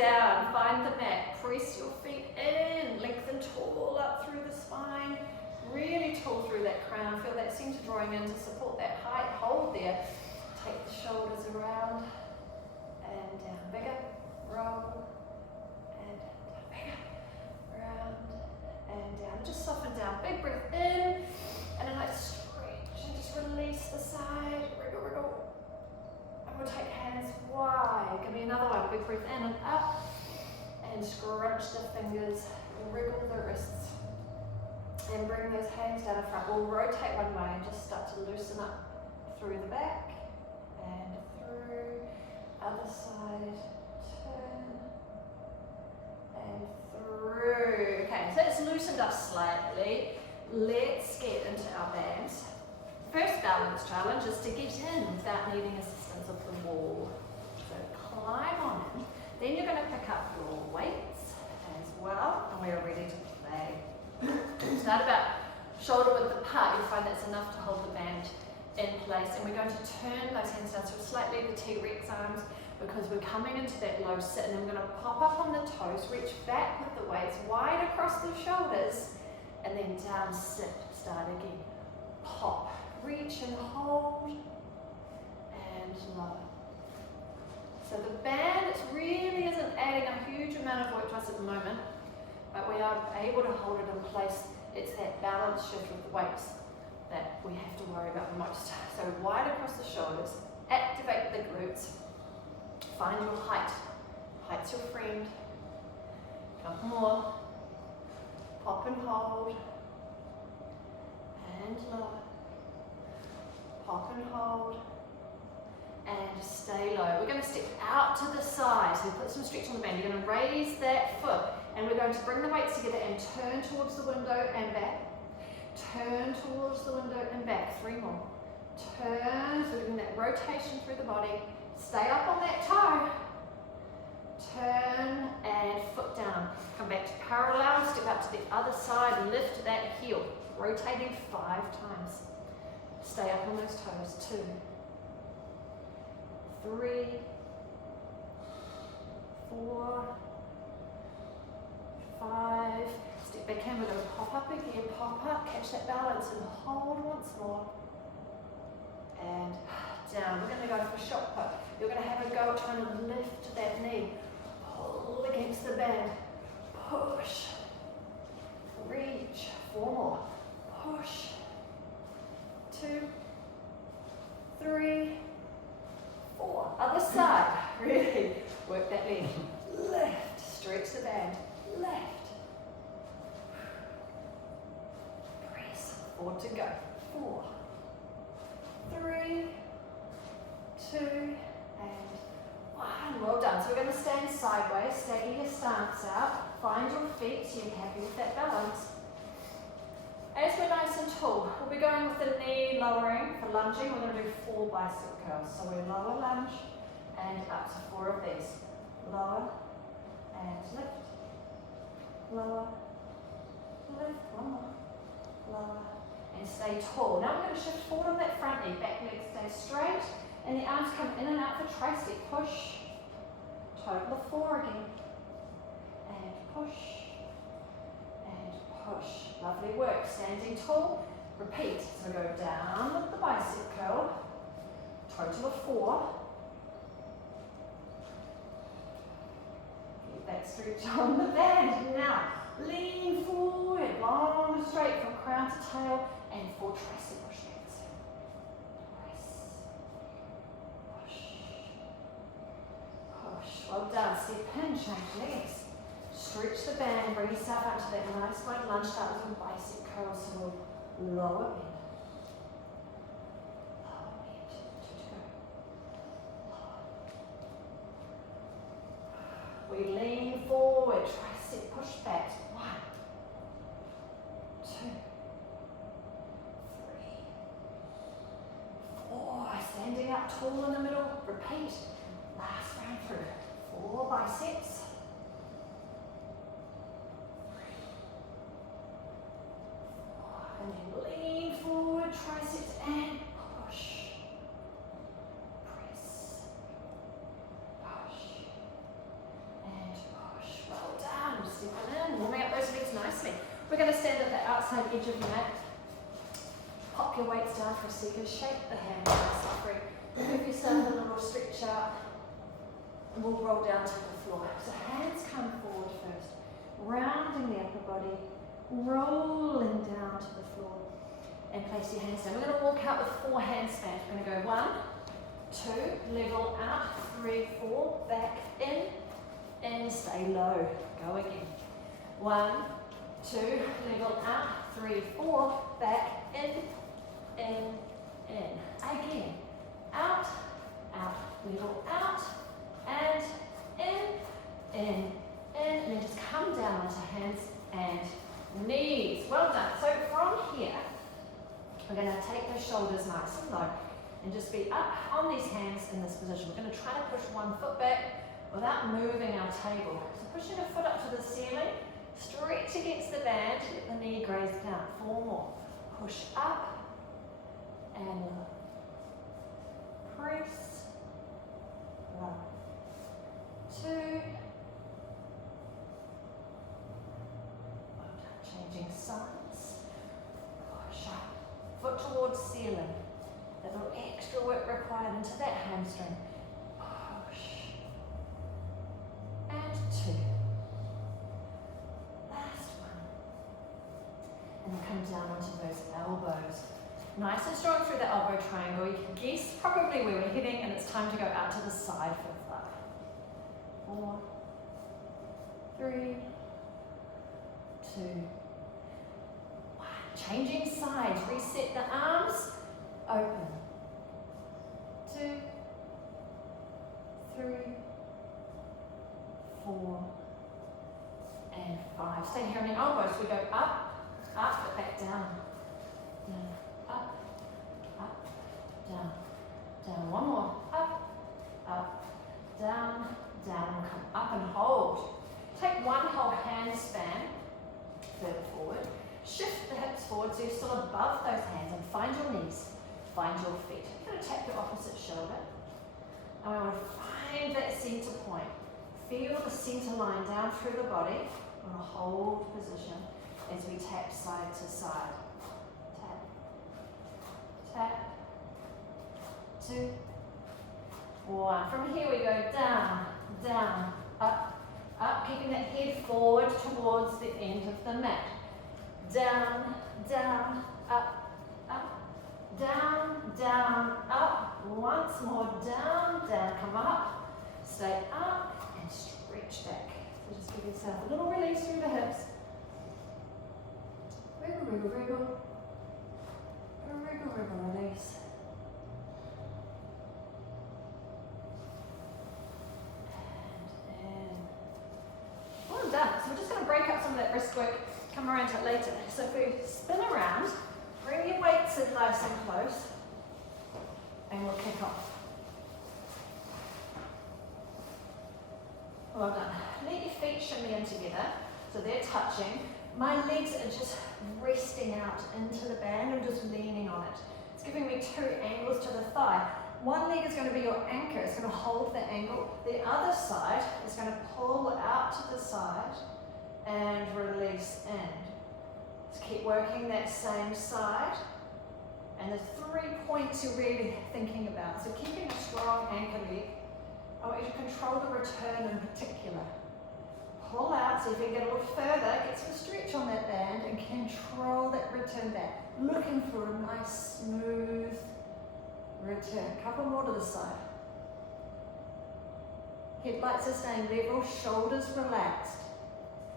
down, find the mat, press your feet in, lengthen tall up through the spine, really tall through that crown, feel that center drawing in to support that height, hold there, take the shoulders around and down, bigger, roll, and down, bigger, round, and down, just soften down, big breath in, and then like stretch, and just release the side, wriggle, wriggle. We'll take hands wide. Give me another one. Big breath in and up. And scrunch the fingers. Wriggle the wrists. And bring those hands down in front. We'll rotate one way and just start to loosen up through the back. And through. Other side. Turn. And through. Okay, so it's loosened up slightly. Let's get into our bands. First balance challenge is to get in without needing assistance of the wall. So climb on in. Then you're going to pick up your weights as well, and we're ready to play. Start about shoulder width apart. You'll find that's enough to hold the band in place. And we're going to turn those hands down so slightly the T-Rex arms, because we're coming into that low sit, and then we're going to pop up on the toes, reach back with the weights wide across the shoulders, and then down sit. Start again. Pop. Reach and hold, and lower. So the band, it really isn't adding a huge amount of work to us at the moment, but we are able to hold it in place. It's that balance shift with the weights that we have to worry about the most. So wide across the shoulders, activate the glutes, find your height. Height's your friend. Couple more. Pop and hold, and lower. Pop and hold, and stay low. We're going to step out to the side, so put some stretch on the band. You're going to raise that foot, and we're going to bring the weights together and turn towards the window and back. Turn towards the window and back. 3 more. Turn, so we're doing that rotation through the body. Stay up on that toe. Turn and foot down. Come back to parallel, step out to the other side, lift that heel. Rotating 5 times. Stay up on those toes. 2, 3, 4, 5. Step back in. We're going to pop up again. Pop up. Catch that balance and hold once more. And down. We're going to go for a shot put. You're going to have a go at trying to lift that knee. Pull against the band. Push. Reach. 4 more. Push. 2, 3, 4. Other side. Really work that leg. Lift. Stretch the band. Lift. Press. 4 to go. 4, 3, 2, and 1. Well done. So we're going to stand sideways. Stagger your stance out. Find your feet so you're happy with that balance. As we're nice and tall, we'll be going with the knee lowering. For lunging, we're going to do 4 bicep curls. So we lower lunge and up to 4 of these. Lower and lift. Lower, lift. 1 more. Lower and stay tall. Now we're going to shift forward on that front knee. Back leg stays straight and the arms come in and out for tri-step. Push. Total of 4 again. And push. Push. Lovely work. Standing tall. Repeat. So go down with the bicep curl. Total of 4. Get that stretch on the band. Now, lean forward. Long and straight from crown to tail. And 4 tricep push-backs. Press. Push. Push. Well done. Step in. Change legs. Stretch the band, bring yourself out to that nice wide lunge. Start with your bicep curl, so we'll lower bend. Lower bend. 2 to go. We lean forward, tricep push back. 1, 2, 3, 4. Standing up tall in the middle. Repeat. Last round through. 4 biceps. And then lean forward, triceps, and push. Press. Push. And We're going to stand at the outside edge of your mat. Pop your weights down for a second. Shake the hand free. Move yourself a little, stretch out. And we'll roll down to the floor. So hands come forward first. Rounding the upper body. Rolling down to the floor. And place your hands down. We're going to walk out with 4 handstands. We're going to go 1, 2, level out, 3, 4, back in, and stay low. Go again. 1, 2, level out, 3, 4, back in, again. Out, out, level out, and in, and then just come down onto hands and knees. Well done. So from here, we're going to take the shoulders nice and low and just be up on these hands in this position. We're going to try to push one foot back without moving our table. So pushing a foot up to the ceiling, stretch against the band, let the knee graze down. 4 more. Push up and low. Press, low. 2. Well done. Changing sides. Push up. Foot towards ceiling. That little extra work required into that hamstring. Push. And 2. Last one. And then come down onto those elbows. Nice and strong through the elbow triangle. You can guess probably where we're heading, and it's time to go out to the side for a flip. 4, 3, 2, 1. Changing sides. Reset the arms. Open. 2, 3, 4, and 5. Stay here on the elbows. We go up, but back down. Down, up, down, down. One more. Up, down, down. Come up and hold. Take one whole hand span further forward. Shift the hips forward so you're still above those hands, and find your knees. Find your feet. You're going to tap your opposite shoulder. And we want to find that center point. Feel the center line down through the body. We want to hold position as we tap side to side. Tap. Tap. 2, 1. From here we go down, down, up, up. Keeping that head forward towards the end of the mat. Down, down, up, up. Down, down, up. Once more, down, down, come up. Stay up and stretch back. So just give yourself a little release through the hips. Wriggle, wriggle, wriggle. Wriggle, wriggle, release. And in. Well done. So we're just going to break up some of that wrist work, come around to it later. So if we spin around, bring your weights in nice and close, and we'll kick off. Well done. Let your feet shimmy in together, so they're touching. My legs are just resting out into the band and just leaning on it. It's giving me 2 angles to the thigh. One leg is going to be your anchor. It's going to hold the angle. The other side is going to pull out to the side and release in. Just keep working that same side. And the 3 points you're really thinking about. So keeping a strong anchor leg. I want you to control the return in particular. Pull out, so if you can get a little further, get some stretch on that band and control that return back. Looking for a nice, smooth return. Couple more to the side. Headlights are staying level, shoulders relaxed.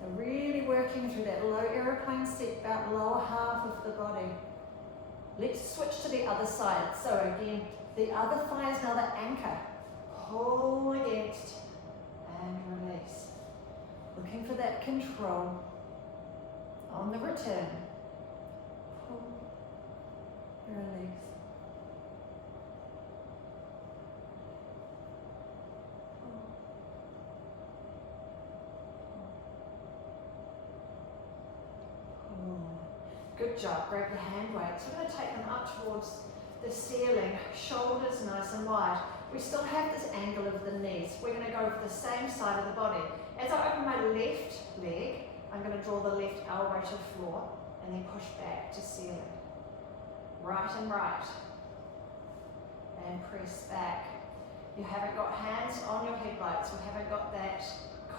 So really working through that low aeroplane seatbelt, lower half of the body. Let's switch to the other side. So again, the other thigh is now the anchor. Pull against and release. Looking for that control on the return. Pull, release. Good job. Grab your hand weights. We're going to take them up towards the ceiling. Shoulders nice and wide. We still have this angle of the knees. We're going to go for the same side of the body. As I open my left leg, I'm going to draw the left elbow to floor and then push back to ceiling. Right and right. And press back. You haven't got hands on your headlights. You haven't got that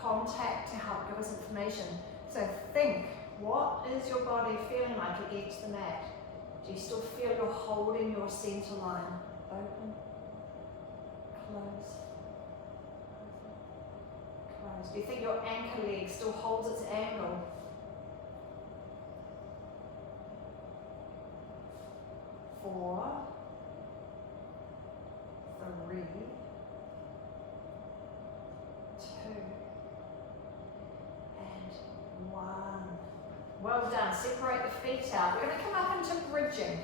contact to help give us information. So think, what is your body feeling like against the mat? Do you still feel you're holding your center line? Open, close, open, close. Do you think your anchor leg still holds its angle? Four, three, two, and one. Well done. Separate the feet out. We're going to come up into bridging.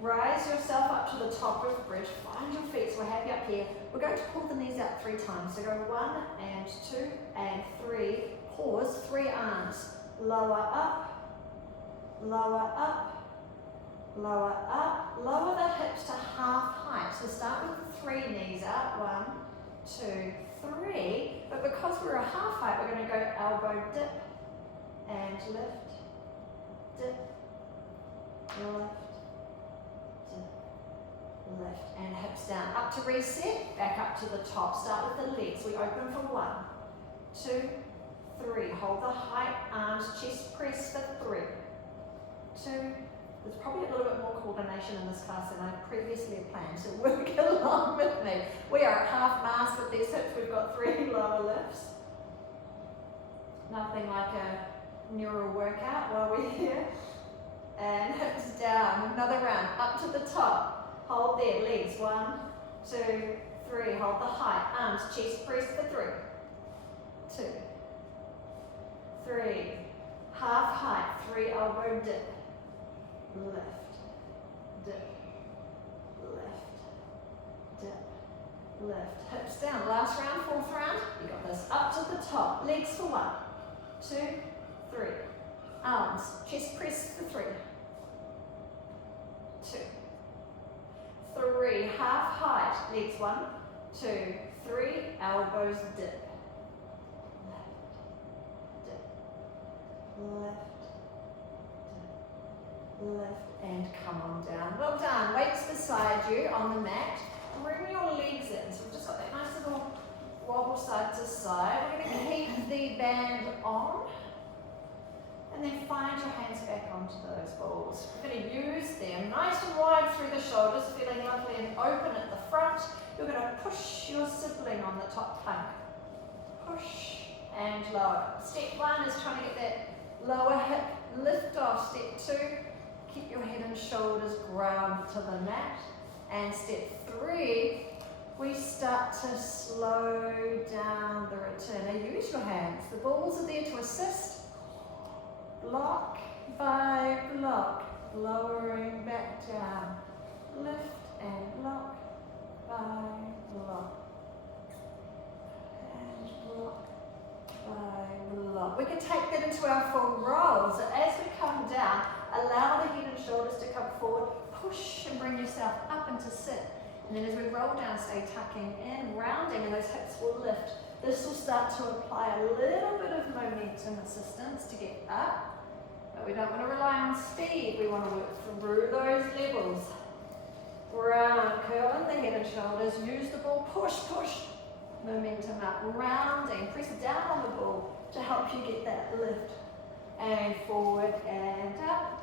Rise yourself up to the top of bridge. Find your feet, so we're happy up here. We're going to pull the knees out 3 times. So go 1 and 2 and 3. Pause. 3 arms. Lower up, lower up, lower up. Lower the hips to half height. So start with 3 knees out. 1, 2, 3. But because we're a half height, we're going to go elbow dip and lift, dip, lift, lift, and hips down. Up to reset, back up to the top. Start with the legs. We open for 1, 2, 3. Hold the height, arms, chest press for 3, 2. There's probably a little bit more coordination in this class than I previously had planned, so work along with me. We are at half mast with these hips. We've got 3 lower lifts. Nothing like a neural workout while we're here. And hips down. Another round. Up to the top. Hold there. Legs. 1, 2, 3. Hold the height. Arms. Chest press for 3, 2, 3. Half height. 3 elbow dip. Lift. Dip. Lift. Dip. Lift. Hips down. Last round. 4th round. You got this. Up to the top. Legs for 1, 2, 3. Arms. Chest press for 3, 2, 3. Half height. Legs. 1, 2, 3. Elbows dip. Left. Dip. Left. Dip. Lift. And come on down. Well done. Weights beside you on the mat. Bring your legs in. So we've just got that nice little wobble side to side. We're going to keep the band on. And then find your hands back onto those balls. We're going to use them nice and wide through the shoulders, feeling lovely and open at the front. You're going to push your sibling on the top plank. Push and lower. Step 1 is trying to get that lower hip lift off. Step 2, keep your head and shoulders ground to the mat. And step 3, we start to slow down the return. Now use your hands. The balls are there to assist. Block by block, lowering back down. Lift and block by block. And block by block. We can take that into our full roll. So as we come down, allow the head and shoulders to come forward. Push and bring yourself up into sit. And then as we roll down, stay tucking in, rounding, and those hips will lift. This will start to apply a little bit of momentum assistance to get up. But we don't want to rely on speed. We want to work through those levels. Round, curling the head and shoulders. Use the ball. Push, push. Momentum up. Rounding. Press down on the ball to help you get that lift. And forward and up.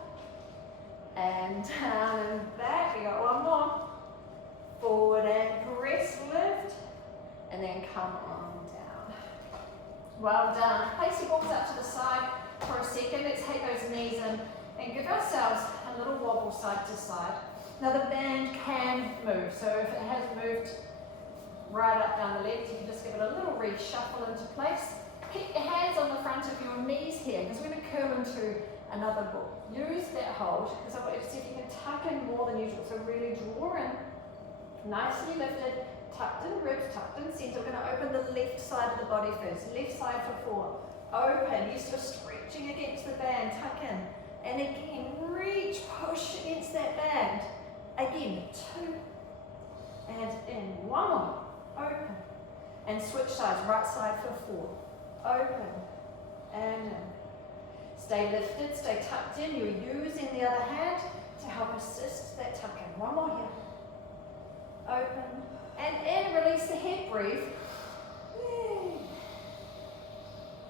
And down and back. We got one more. Forward and press, lift. And then come on down. Well done. Place your balls out to the side for a second. Let's take those knees in and give ourselves a little wobble side to side. Now the band can move, so if it has moved right up down the legs, you can just give it a little reshuffle into place. Keep your hands on the front of your knees here, because we're going to curl into another ball. Use that hold, because I want you to see if you can tuck in more than usual. So really draw in, nicely lifted, tucked in ribs, tucked in center. We're going to open the left side of the body first. Left side for 4. Open. You're still stretching against the band. Tuck in. And again, reach, push against that band. Again, 2. And in. 1 more. Open. And switch sides. Right side for 4. Open. And in. Stay lifted, stay tucked in. You're using the other hand to help assist that tuck in. One more here. Open and in, release the head, breathe. Yay.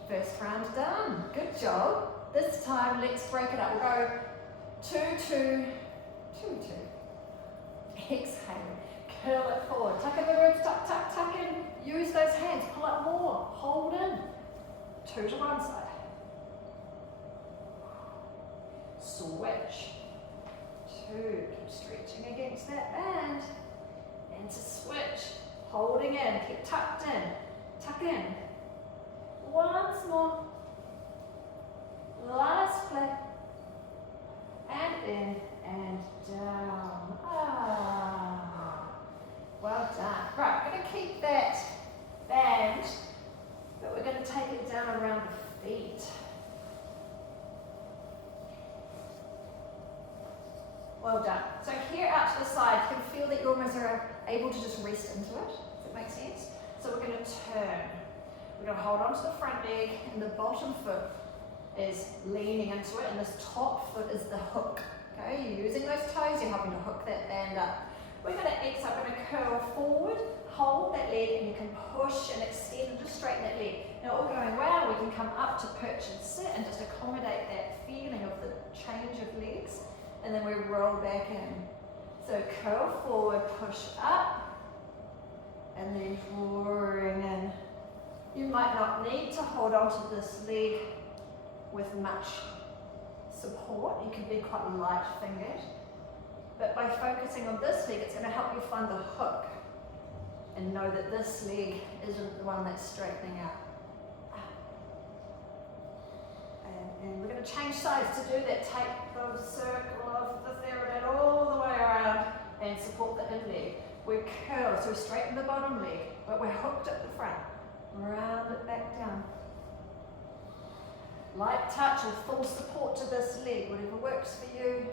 First round done. Good job. This time, let's break it up. We'll go 2, 2, 2, 2. Exhale. Curl it forward. Tuck in the ribs, tuck, tuck, tuck in. Use those hands. Pull up more. Hold in. 2 to one side. Switch. 2. Keep stretching against that band. And to switch. Holding in. Keep tucked in. Tuck in. Once more. Last play. And in and down. Well done. Right, we're going to keep that band, but we're going to take it down around the feet. Well done. So here out to the side, you can feel that you almost are able to just rest into it. Does that make sense? So we're going to turn. We're going to hold on to the front leg, and the bottom foot is leaning into it, and this top foot is the hook. Okay, you're using those toes, you're helping to hook that band up. We're going to exhale, we're going to curl forward, hold that leg, and you can push and extend and just straighten that leg. Now all going well, we can come up to perch and sit and just accommodate that feeling of the change of legs, and then we roll back in. So curl forward, push up, and then drawing in. You might not need to hold on to this leg with much support. You can be quite light-fingered. But by focusing on this leg, it's going to help you find the hook and know that this leg isn't the one that's straightening out. And we're going to change sides to do that. Take the circle of the Theraband all the way around and support the in leg. We curl, so we straighten the bottom leg, but we're hooked at the front. Round it back down. Light touch or full support to this leg, whatever works for you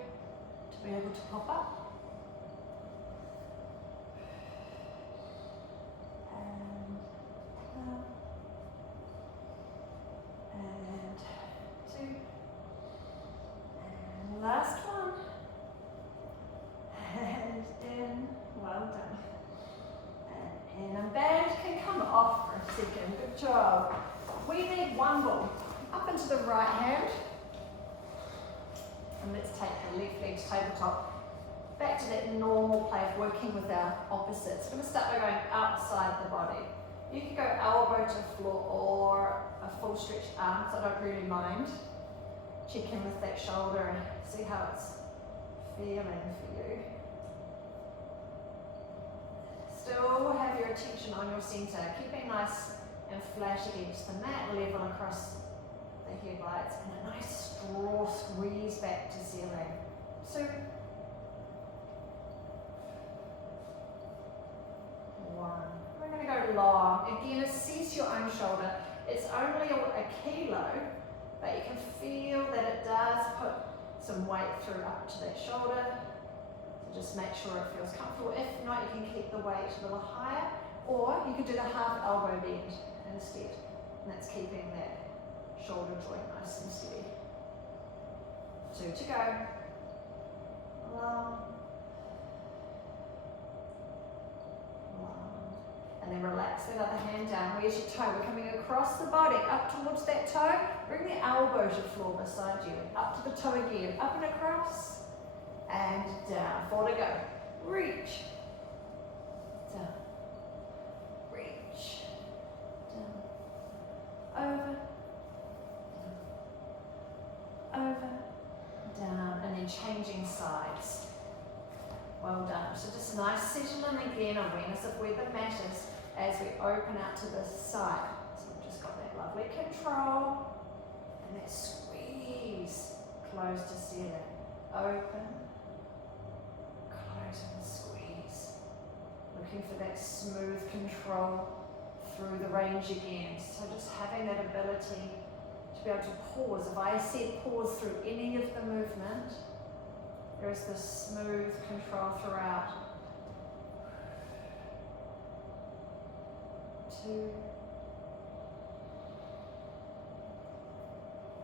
to be able to pop up. And up. And 2. And last one. And in. Well done. And in. And band can come off for a second. Good job. We need one ball. Up into the right hand, and let's take the left leg to tabletop. Back to that normal play of working with our opposites. We're going to start by going outside the body. You can go elbow to floor or a full stretched arm, so I don't really mind. Check in with that shoulder and see how it's feeling for you. Still have your attention on your center, keeping nice and flat against the mat, level across the headlights, and a nice straw squeeze back to ceiling. 2, 1. We're going to go long. Again, assess your own shoulder. It's only a kilo, but you can feel that it does put some weight through up to that shoulder. So just make sure it feels comfortable. If not, you can keep the weight a little higher, or you could do the half elbow bend instead, and that's keeping that shoulder joint nice and steady. 2 to go. Long. Long. And then relax that other hand down. Where's your toe? We're coming across the body, up towards that toe. Bring the elbow to floor beside you. Up to the toe again. Up and across. And down. 4 to go. Reach. Down. Reach. Down. Over. Over, down, and then changing sides. Well done. So just a nice settle in again, awareness of where the mat is as we open out to this side. So we've just got that lovely control and that squeeze, close to ceiling. Open, close and squeeze. Looking for that smooth control through the range again. So just having that ability to be able to pause. If I said pause through any of the movement, there is this smooth control throughout. 2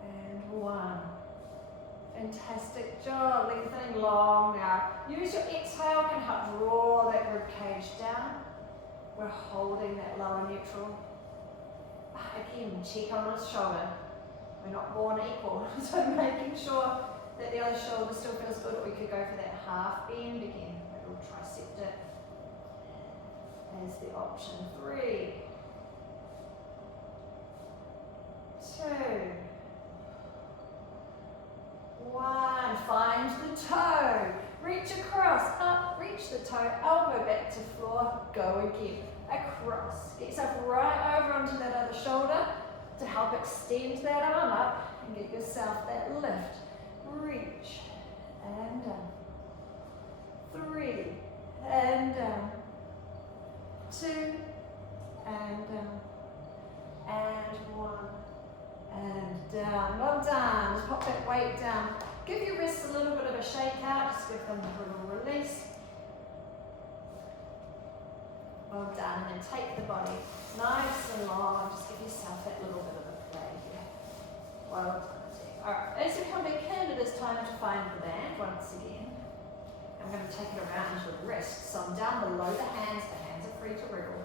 and 1. and long now. Use your exhale, can help draw that rib cage down. We're holding that lower neutral. Again, check on this shoulder. We're not born equal, so making sure that the other shoulder still feels good. We could go for that half bend again, that little tricep dip as the option. 3, 2, 1. Find the toe. Reach across, up, reach the toe, elbow back to floor, go again. Across. Get yourself right over onto that other shoulder to help extend that arm up and get yourself that lift. Reach and down. 3 and down. 2 and down. And 1 and down. Well done. Just pop that weight down. Give your wrists a little bit of a shake out. Just give them a little release. Well done. And then take the body nice and long. Just give yourself that little bit of a play here. Well done. Alright, as you come back in, it is time to find the band once again. I'm going to take it around to the wrist. So I'm down below the hands are free to wriggle.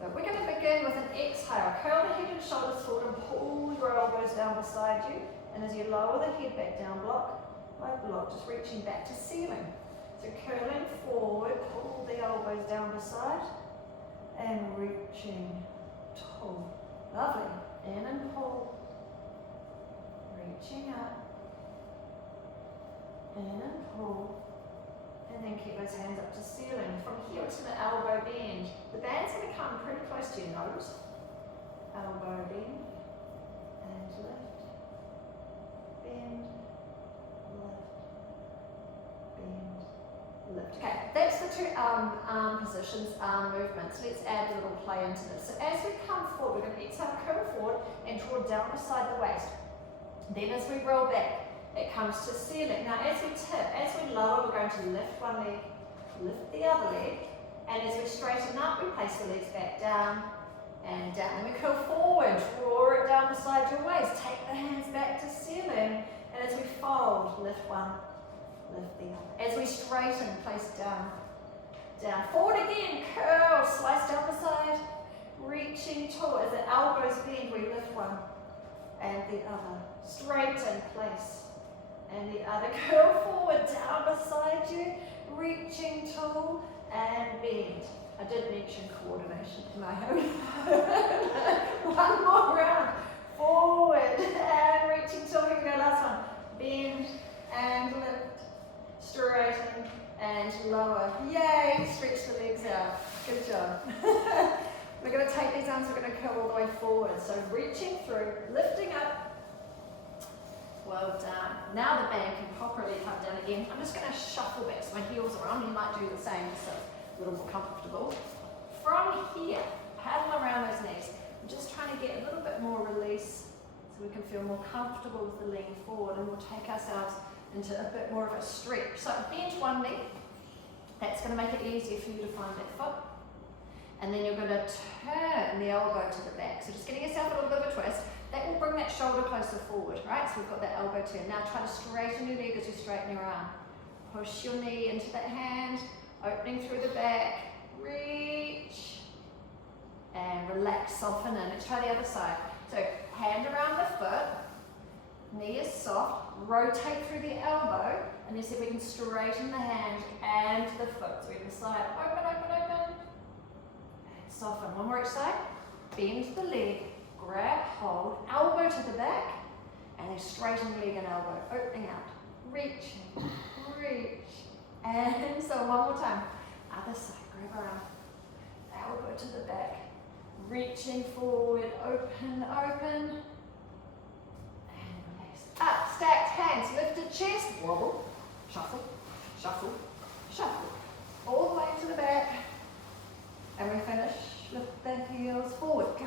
So we're going to begin with an exhale. Curl the head and shoulders forward and pull your elbows down beside you. And as you lower the head back down, block by block, just reaching back to ceiling. So curling forward, pull the elbows down beside, and reaching. Pull. Lovely. In and pull. Reaching up. In and pull. And then keep those hands up to ceiling. From here it's going to elbow bend. The band's going to come pretty close to your nose. Elbow bend. And lift. Bend. Lift. Bend. Lift. Okay, that's the two arm positions, arm movements. Let's add a little play into this. So as we come forward, we're going to exhale, curl forward and draw down beside the waist. Then as we roll back, it comes to ceiling. Now as we tip, as we lower, we're going to lift one leg, lift the other leg, and as we straighten up, we place the legs back down and down. Then we curl forward, draw it down beside your waist, take the hands back to ceiling, and as we fold, lift one, lift the other. As we straighten, place down, down. Forward again, curl, slice down the side, reaching tall. As the elbows bend, we lift one and the other. Straighten, place, and the other. Curl forward, down beside you, reaching tall and bend. I did mention coordination in my home. One more round. Forward and reaching tall. Here we go, last one. Bend and lift. Straighten and lower. Yay! Stretch the legs out. Good job. We're going to take these arms, we're going to curl all the way forward. So reaching through, lifting up. Well done. Now the band can properly come down again. I'm just going to shuffle back so my heels are on. You might do the same so it's a little more comfortable. From here, paddle around those knees. I'm just trying to get a little bit more release so we can feel more comfortable with the lean forward, and we'll take ourselves into a bit more of a stretch. So bend one leg. That's going to make it easier for you to find that foot. And then you're going to turn the elbow to the back. So just getting yourself a little bit of a twist. That will bring that shoulder closer forward, right? So we've got that elbow turn. Now try to straighten your leg as you straighten your arm. Push your knee into that hand, opening through the back. Reach. And relax, soften in. Let's try the other side. So hand around the foot. Knee is soft. Rotate through the elbow. And then see if we can straighten the hand and the foot. So either side. Open, open, open. And soften. One more each side. Bend the leg. Grab, hold, elbow to the back, and then straighten leg and elbow, opening out, reaching, reach, and so one more time. Other side, grab around, elbow to the back, reaching forward, open, open, and release. Up, stacked hands, lifted chest, wobble, shuffle, shuffle, shuffle, all the way to the back, and we finish, lift the heels forward, go.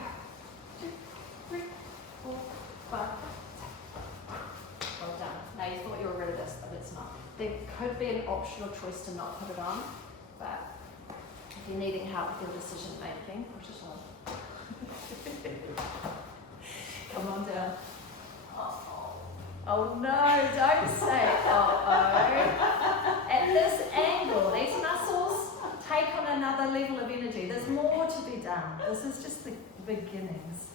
2, 3, 4, 5, 6. Well done. Now you thought you were rid of this, but it's not. There could be an optional choice to not put it on, but if you're needing help with your decision making, put it on. Come on down. Oh. Oh no, don't say uh-oh. At this angle, these muscles take on another level of energy. There's more to be done. This is just the beginnings.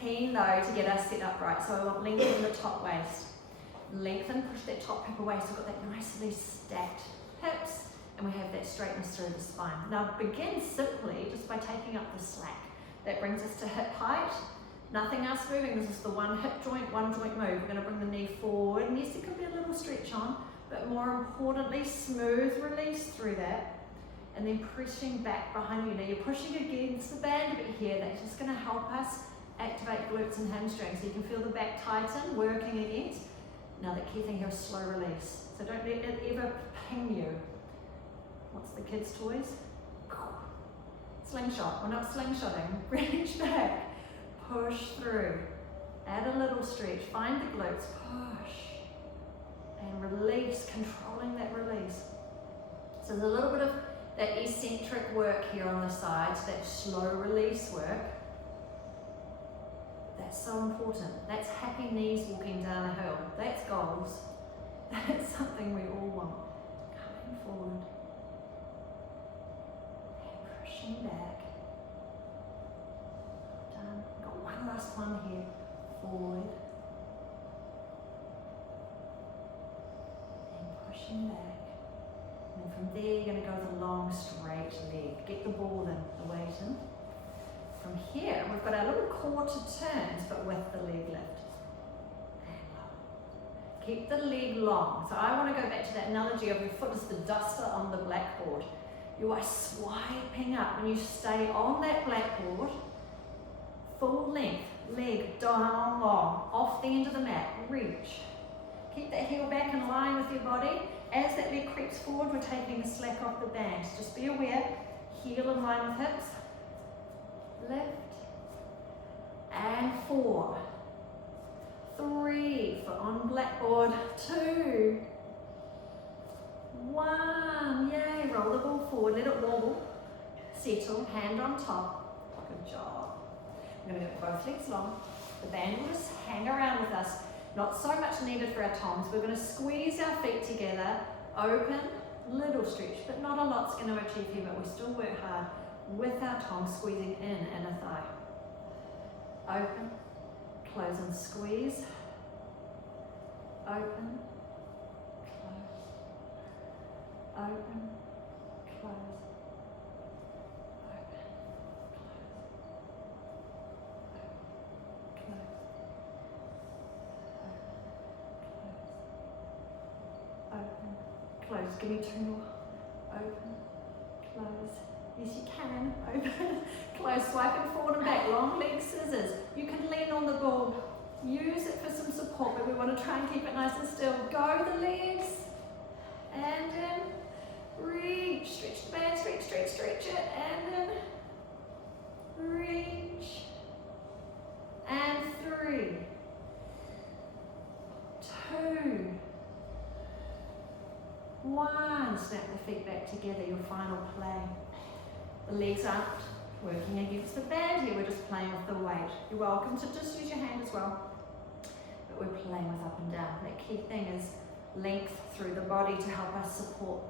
Keen though to get us set up right. So I want lengthen the top waist. Lengthen, push that top hip away so we've got that nicely stacked hips and we have that straightness through the spine. Now begin simply just by taking up the slack. That brings us to hip height. Nothing else moving, this is the one hip joint, one joint move. We're going to bring the knee forward, and yes, there could be a little stretch on, but more importantly, smooth release through that, and then pressing back behind you. Now you're pushing against the band a bit here, that's just going to help us activate glutes and hamstrings, so you can feel the back tighten, working against. Now the key thing here is slow release, so don't let it ever ping you. What's the kids' toys? Slingshot, we're not slingshotting, reach back. Push through, add a little stretch, find the glutes, push, and release, controlling that release. So there's a little bit of that eccentric work here on the sides, that slow release work. That's so important. That's happy knees walking down a hill. That's goals. That's something we all want. Coming forward, and pushing back. Got one last one here, forward, and pushing back, and from there you're going to go with a long straight leg, get the ball in, the weight in. From here we've got our little quarter turns but with the leg lift, and low. Keep the leg long, so I want to go back to that analogy of your foot as the duster on the blackboard. You are swiping up when you stay on that blackboard. Full length, leg down long, off the end of the mat, reach. Keep that heel back in line with your body. As that leg creeps forward, we're taking the slack off the band. Just be aware, heel in line with hips. Lift, and 4, 3, foot on blackboard, 2, 1, yay, roll the ball forward, let it wobble, settle, hand on top, good job. We're going to get both legs long. The band will just hang around with us. Not so much needed for our toms. We're going to squeeze our feet together, open, little stretch, but not a lot's going to achieve here, but we still work hard with our toms squeezing in inner thigh. Open, close and squeeze. Open, close. Open, close. Close, give me 2 more. Open, close. Yes, you can. Open, close, swiping forward and back. Long leg scissors. You can lean on the ball. Use it for some support, but we want to try and keep it nice and still. Go the legs. And in. Reach. Stretch the band. Stretch, stretch, stretch it. And in. Reach. And 3, 2, 1, snap the feet back together, your final play. The legs aren't working against the band here, we're just playing with the weight. You're welcome to just use your hand as well, but we're playing with up and down. That key thing is length through the body to help us support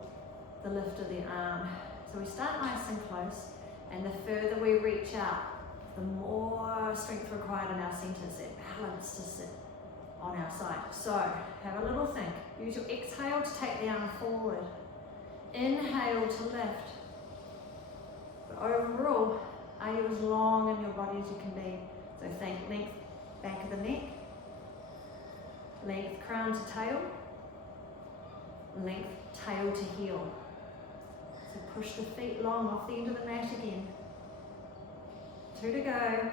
the lift of the arm. So we start nice and close, and the further we reach out, the more strength required in our centers, that balance to sit on our side. So have a little think. Use your exhale to take the arm forward. Inhale to lift. But overall, are you as long in your body as you can be? So think length back of the neck, length crown to tail, length tail to heel. So push the feet long off the end of the mat again. 2 to go.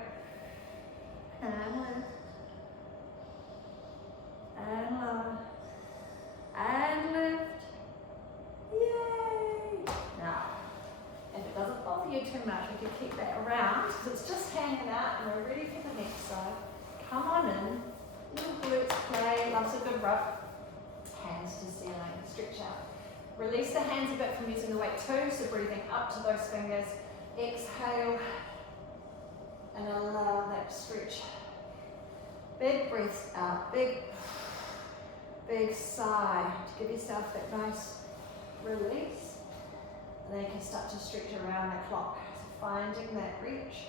And lift. And lower. And lift. Yay! Now, if it doesn't bother you too much, we can keep that around because it's just hanging out and we're ready for the next side. Come on in. Little glutes play. Loves a good rub. Hands to ceiling. Stretch out. Release the hands a bit from using the weight too, so breathing up to those fingers. Exhale. And allow that stretch. Big breaths out. Big. big sigh to give yourself that nice release. And then you can start to stretch around the clock. So finding that reach.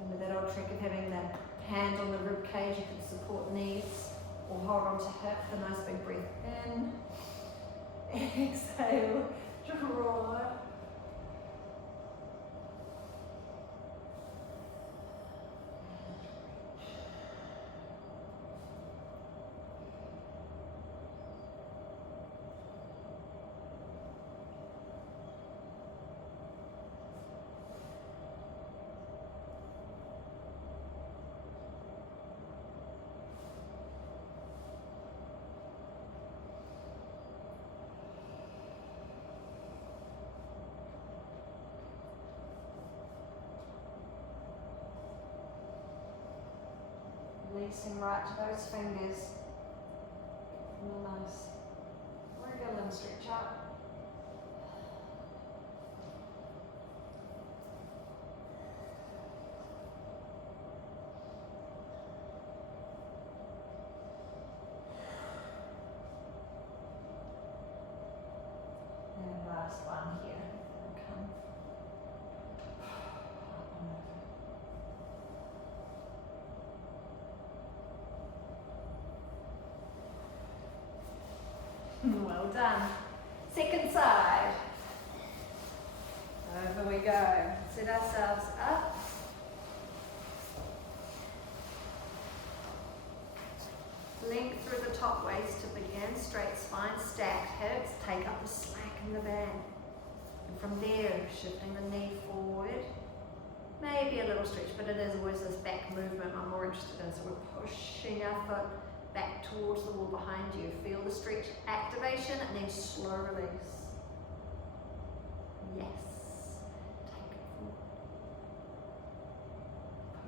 And with that old trick of having the hand on the rib cage, you can support knees or hold on to hip. A nice big breath in. Exhale, draw. Releasing right to those fingers. And a nice wriggle and stretch up. And last one here. Come. Well done. Second side. Over we go. Set ourselves up. Length through the top waist to begin. Straight spine, stacked hips. Take up the slack in the band. And from there, shifting the knee forward. Maybe a little stretch, but it is always this back movement I'm more interested in. So we're pushing our foot back towards the wall behind you. Feel the stretch activation and then slow release. Yes. Take it forward.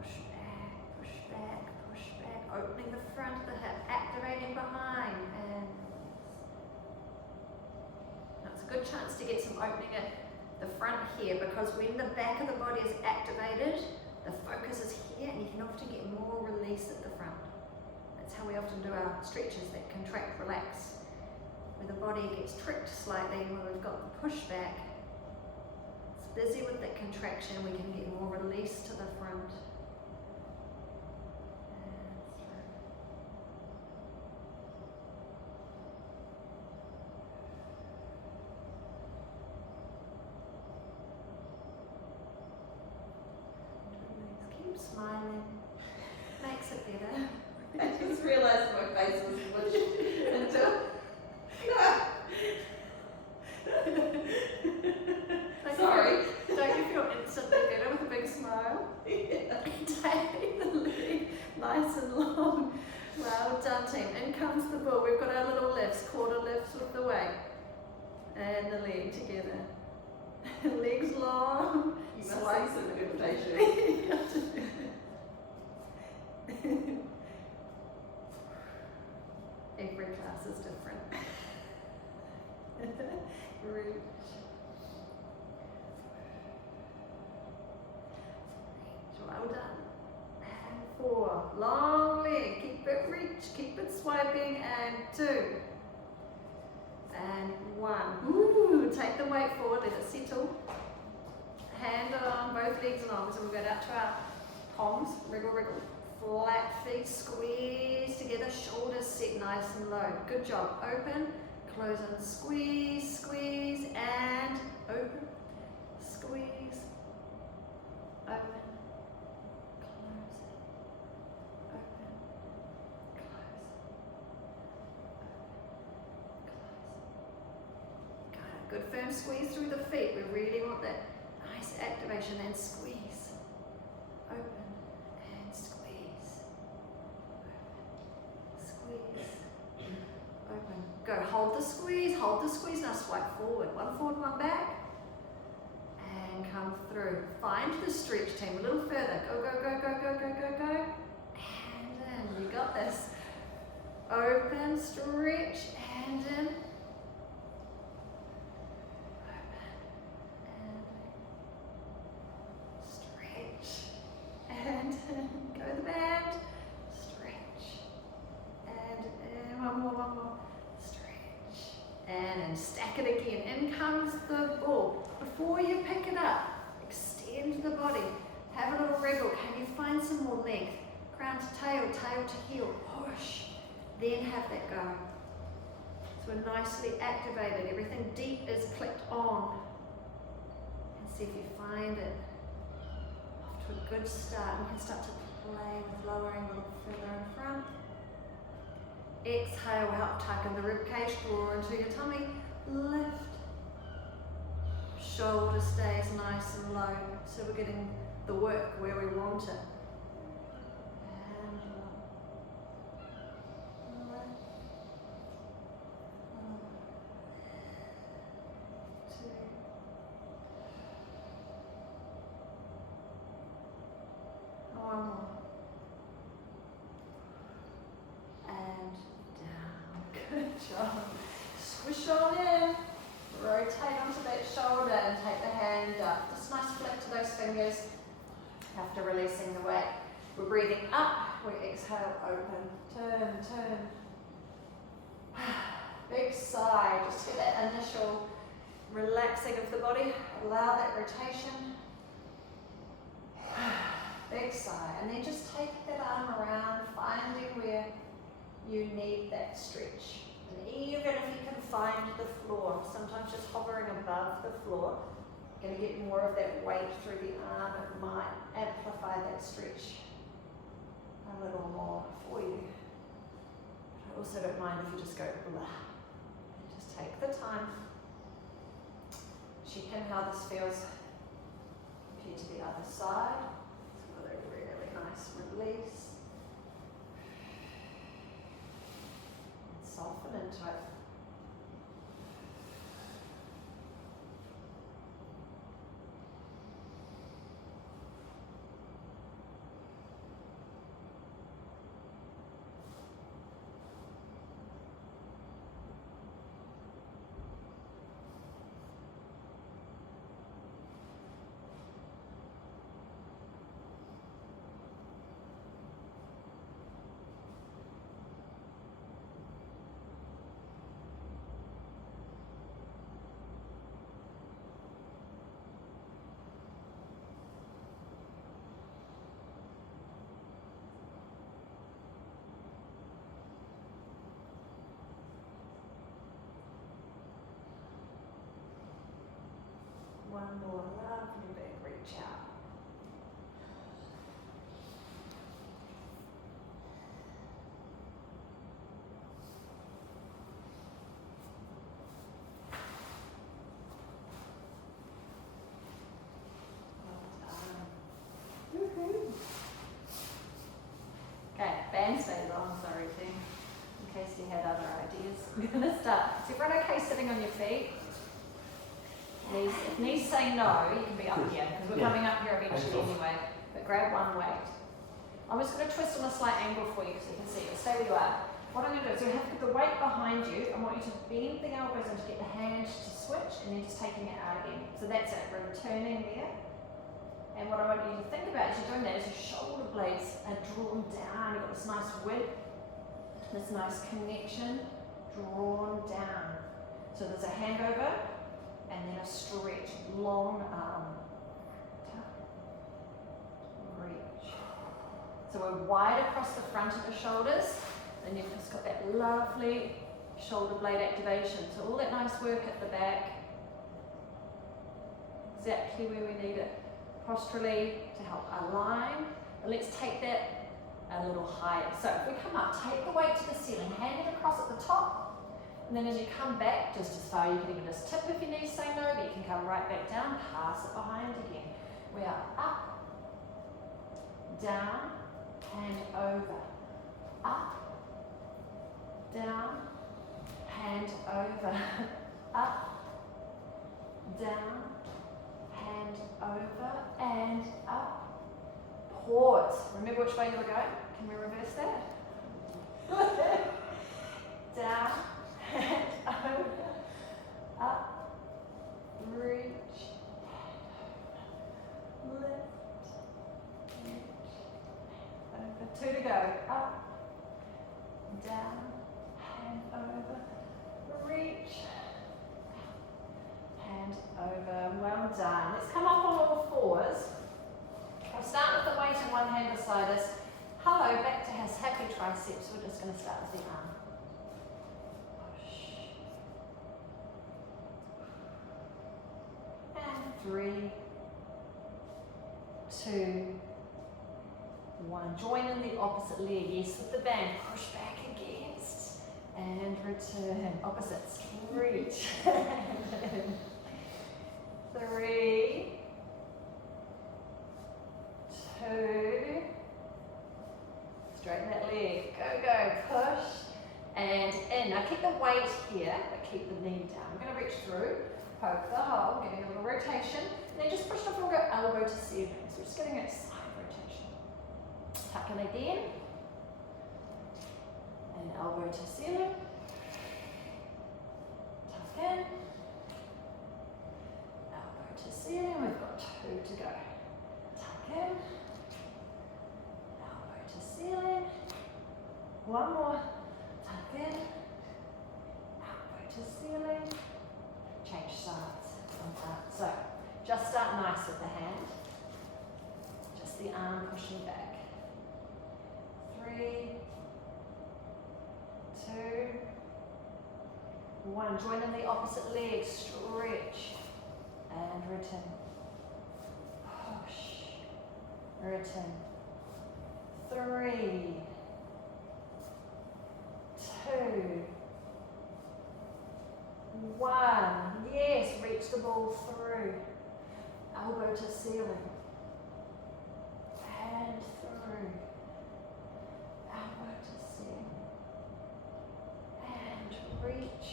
Push back, push back, push back. Opening the front of the hip, activating behind. And now it's a good chance to get some opening at the front here, because when the back of the body is activated, the focus is here and you can often get more release at the front. That's how we often do our stretches that contract, relax. Where the body gets tricked slightly, where we've got the push back. It's busy with that contraction, we can get more release to the front. Keep smiling. Makes it better. I just realised my face was mushed until. Sorry. Don't you feel instantly better with a big smile? Yeah. Take the leg nice and long. Well done, team. In comes the ball. We've got our little lifts, quarter lifts with the weight. And the leg together. Legs long. You must see some interpretation. Every class is different. Reach. Well done. And 4. Long leg. Keep it reach. Keep it swiping. And 2. And 1. Ooh, take the weight forward. Let it settle. Hand on both legs and arms. And we'll go out to our palms. Wriggle, wriggle. Flat feet, squeeze together, shoulders set nice and low. Good job. Open, close and squeeze, squeeze, and open, squeeze, open, close, open, close, open, close. Got it. Good firm squeeze through the feet. We really want that nice activation and squeeze, open. Open. Go, hold the squeeze, now swipe forward. One forward, one back. And come through. Find the stretch, team, a little further. Go, go, go, go, go, go, go, go. And in, you got this. Open, stretch, and in. Open, and in. Stretch. then stack it again. In comes the ball. Before you pick it up, extend the body. Have a little wriggle. Can you find some more length? Crown to tail, tail to heel. Push. Then have that go. So we're nicely activated. Everything deep is clicked on. And see if you find it. Off to a good start. We can start to play with lowering a little further in front. Exhale, help tuck in the ribcage, draw into your tummy. Lift. Shoulder stays nice and low. So we're getting the work where we want it. And lift. 2. One more. And down. Good job. Squish on in. Rotate onto that shoulder and take the hand up. Just nice flick to those fingers after releasing the weight. We're breathing up. We exhale, open. Turn, turn. Big sigh. Just get that initial relaxing of the body. Allow that rotation. Big sigh. And then just take that arm around, finding where you need that stretch. And even if you can find the floor, sometimes just hovering above the floor, you're going to get more of that weight through the arm. It might amplify that stretch a little more for you. But I also don't mind if you just go blah. And just take the time. Check in how this feels compared to the other side. So with a really nice release. Soften into it. One more lovely big reach out. Well done. Woohoo. Okay, band stays on, sorry team, in case you had other ideas. We're going to start. Is everyone okay sitting on your feet? Knees, if knees say no, you can be up here, because we're coming up here eventually anyway. But grab one weight. I'm just going to twist on a slight angle for you so you can see it. Stay where you are. What I'm going to do is you have to put the weight behind you. I want you to bend the elbows and to get the hand to switch, and then just taking it out again. So that's it. We're returning there. And what I want you to think about as you're doing that is your shoulder blades are drawn down. You've got this nice width, this nice connection, drawn down. So there's a handover. And then a stretch, long arm, reach. So we're wide across the front of the shoulders, and you've just got that lovely shoulder blade activation. So all that nice work at the back, exactly where we need it. Posturally to help align. And let's take that a little higher. So if we come up, take the weight to the ceiling, hand it across at the top. And then as you come back, just as far, you can even just tip if your knees say no, but you can come right back down, pass it behind again. We are up, down, hand over. Up, down, hand over. Up, down, hand over, and up. Pause. Remember which way you were going? Can we reverse that? Down. Hand over, up, reach, hand over, lift, reach, over. 2 to go, up, down, hand over, reach, Well done. Let's come up on all fours. We'll start with the weight in one hand beside us. Hello, back to his happy triceps. We're just going to start with the arm. Push. And 3, 2, 1. Join in the opposite leg. Yes, with the band. Push back against. And return. Opposites. Reach. 3, 2. Straighten that leg. Go, go. Push. And in. Now keep the weight here, but keep the knee down. We're going to reach through. Poke the hole. Getting a little rotation. And then just push the foot, go elbow to ceiling. So we're just getting a side rotation. Tuck in again. And elbow to ceiling. Tuck in. Elbow to ceiling. We've got 2 to go. Tuck in. Elbow to ceiling. 1 more. Tuck in. Elbow to ceiling. Change sides. So, just start nice with the hand. Just the arm pushing back. 3, 2, 1. Join in the opposite leg. Stretch. And return. Push. Return. 3, 2, 1. Yes, reach the ball through. Elbow to ceiling. And through. Elbow to ceiling. And reach.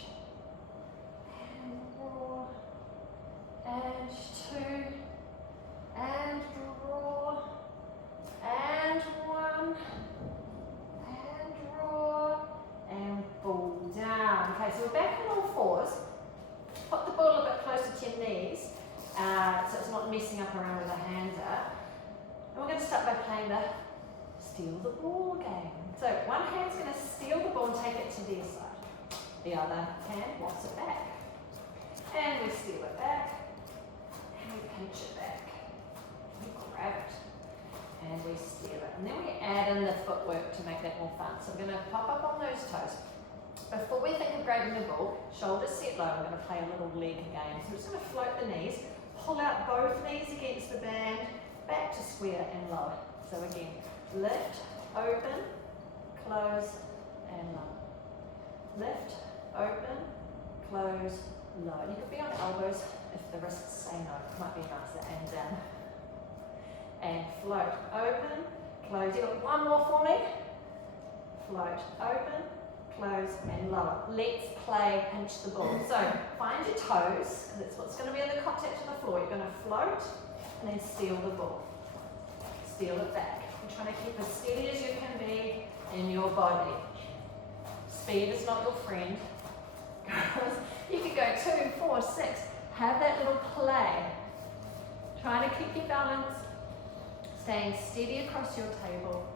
And draw. And 2. And draw. And 1. And draw. And fall down. Okay, so we're back on all fours. Put the ball a bit closer to your knees, so it's not messing up around where the hands are. And we're going to start by playing the steal the ball game. So one hand's going to steal the ball and take it to their side. The other hand wants it back. And we steal it back. And we pinch it back. We grab it. And we steal it. And then we add in the footwork to make that more fun. So we're going to pop up on those toes. Before we think of grabbing the ball, shoulders set low. We're going to play a little leg game. So we're just going to float the knees, pull out both knees against the band, back to square and lower. So again, lift, open, close, and lower. Lift, open, close, lower. You could be on elbows if the wrists say no. It might be nicer. And down. And float, open, close. You got one more for me. Float, open, close, and lower. Let's play pinch the ball. So find your toes, because that's what's going to be in the contact of the floor. You're going to float and then steal the ball. Steal it back. You're trying to keep as steady as you can be in your body. Speed is not your friend. You could go 2, 4, 6. Have that little play. Trying to keep your balance. Staying steady across your table.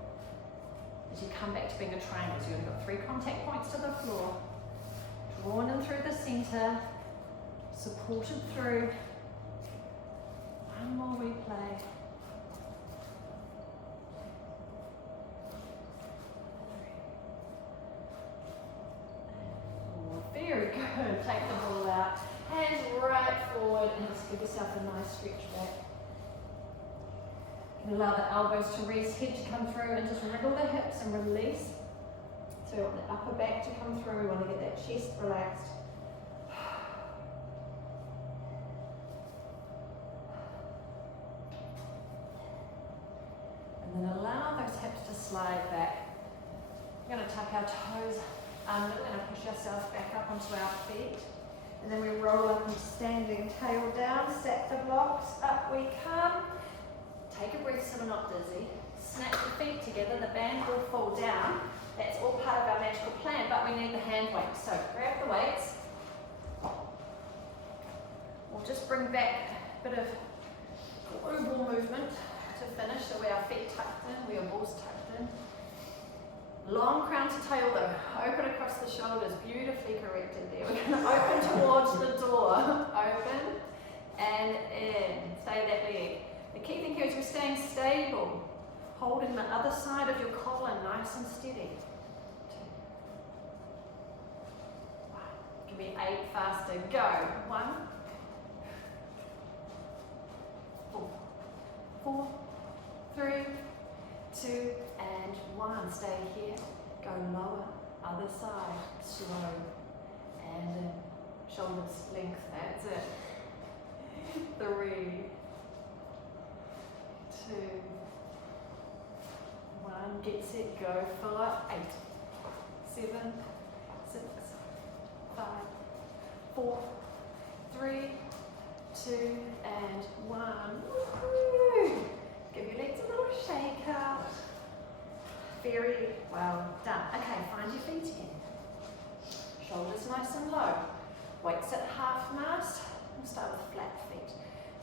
As you come back to being a triangle, so you've got 3 contact points to the floor. Drawn in through the centre. Supported through. One more replay. Very good. Take the ball out. Hands right forward and just give yourself a nice stretch back. You can allow the elbows to rest, head to come through, and just wriggle the hips and release. So we want the upper back to come through. We want to get that chest relaxed. And then allow those hips to slide back. We're going to tuck our toes under. We're going to push ourselves back up onto our feet. And then we roll up and standing, tail down, stack the blocks, up we come. Take a breath so we're not dizzy. Snap the feet together, the band will fall down. That's all part of our magical plan, but we need the hand weights. So grab the weights. We'll just bring back a bit of global movement to finish. So we are feet tucked in, we are balls tucked in. Long crown to tail though. Open across the shoulders, beautifully corrected there. We're going to open towards the door. Open and in. Stay that leg. The key thing here is we're staying stable. Holding the other side of your collar nice and steady. 2. 1. Give me 8 faster. Go. 1. 4. 4. 3. 2. And 1. Stay here. Go lower. Other side. Slow. And in. Shoulders length. That's it. 3. 2. 1. Get set. Go. Follow. 8. 7. 6. 5. 4. 3. 2. And 1. Woo-hoo. Give your legs a little shake out. Very well done. Okay, find your feet again. Shoulders nice and low. Weights at half mast. We'll start with flat feet.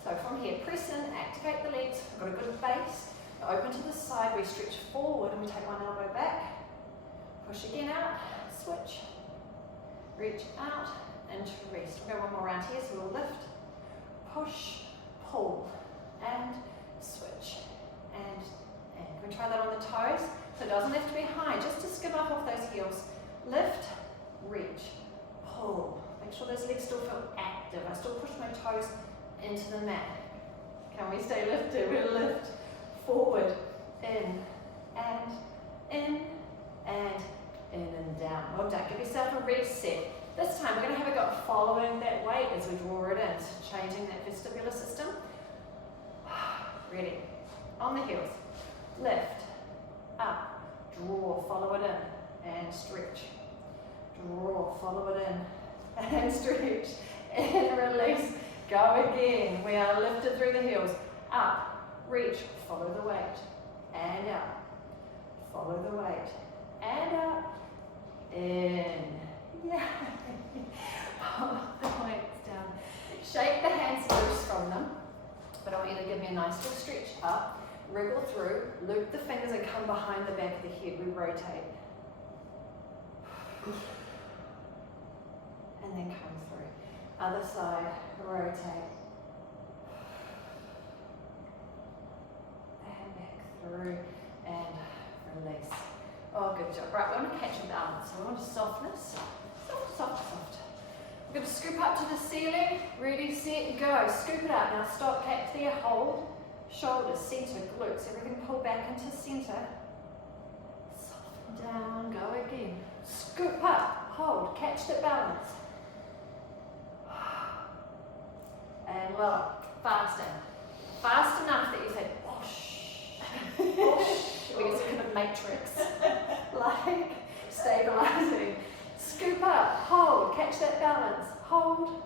So from here, press in, activate the legs. We've got a good base. Open to the side, we stretch forward and we take one elbow back. Push again out, switch. Reach out and rest. We'll go one more round here, so we'll lift, push, pull, and switch. And we try that on the toes. So it doesn't have to be high, just to skim up off those heels. Lift, reach, pull. Make sure those legs still feel active. I still push my toes into the mat. Can we stay lifted? We'll lift, forward, in, and in, and in and down. Well done. Give yourself a reset. This time we're going to have a go at following that weight as we draw it in, so changing that vestibular system. Ready. On the heels. Lift, up, draw, follow it in, and stretch. Draw, follow it in, and stretch, and release. Go again. We are lifted through the heels. Up, reach, follow the weight, and up. Follow the weight, and up. In. Yay. Pull the weights down. Shake the hands loose from them, but I want you to give me a nice little stretch up. Wriggle through, loop the fingers and come behind the back of the head. We rotate. And then come through. Other side, rotate. And back through and release. Oh, good job. Right, we want to catch a balance. So we want softness. Soft, soft, soft. We're going to scoop up to the ceiling. Ready, set, go. Scoop it up. Now stop, catch there, hold. Shoulders, center, glutes, everything pull back into center. Soften down, go again. Scoop up, hold, catch that balance. And lower, faster. Fast enough that you say, whoosh. Whoosh. We use kind of matrix. Like stabilizing. Scoop up, hold, catch that balance. Hold.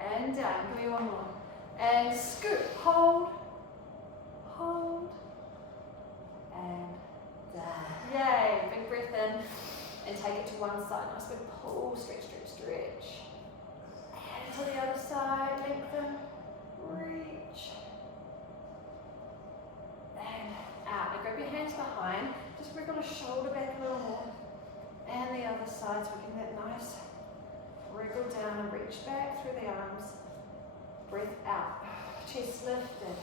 And down, give me one more. And scoop, hold, hold, and down. Yay, big breath in and take it to one side. Nice big pull, stretch, stretch, stretch. And to the other side, lengthen, reach. And out. Now grab your hands behind, just wriggle a shoulder back a little more. And the other side, so we're getting that nice wriggle down and reach back through the arms. Breath out, chest lifted,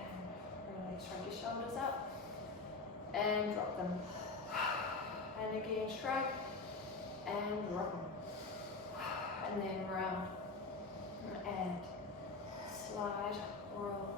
and release. Shrug your shoulders up, and drop them. And again, shrug, and drop them. And then round, and slide, roll,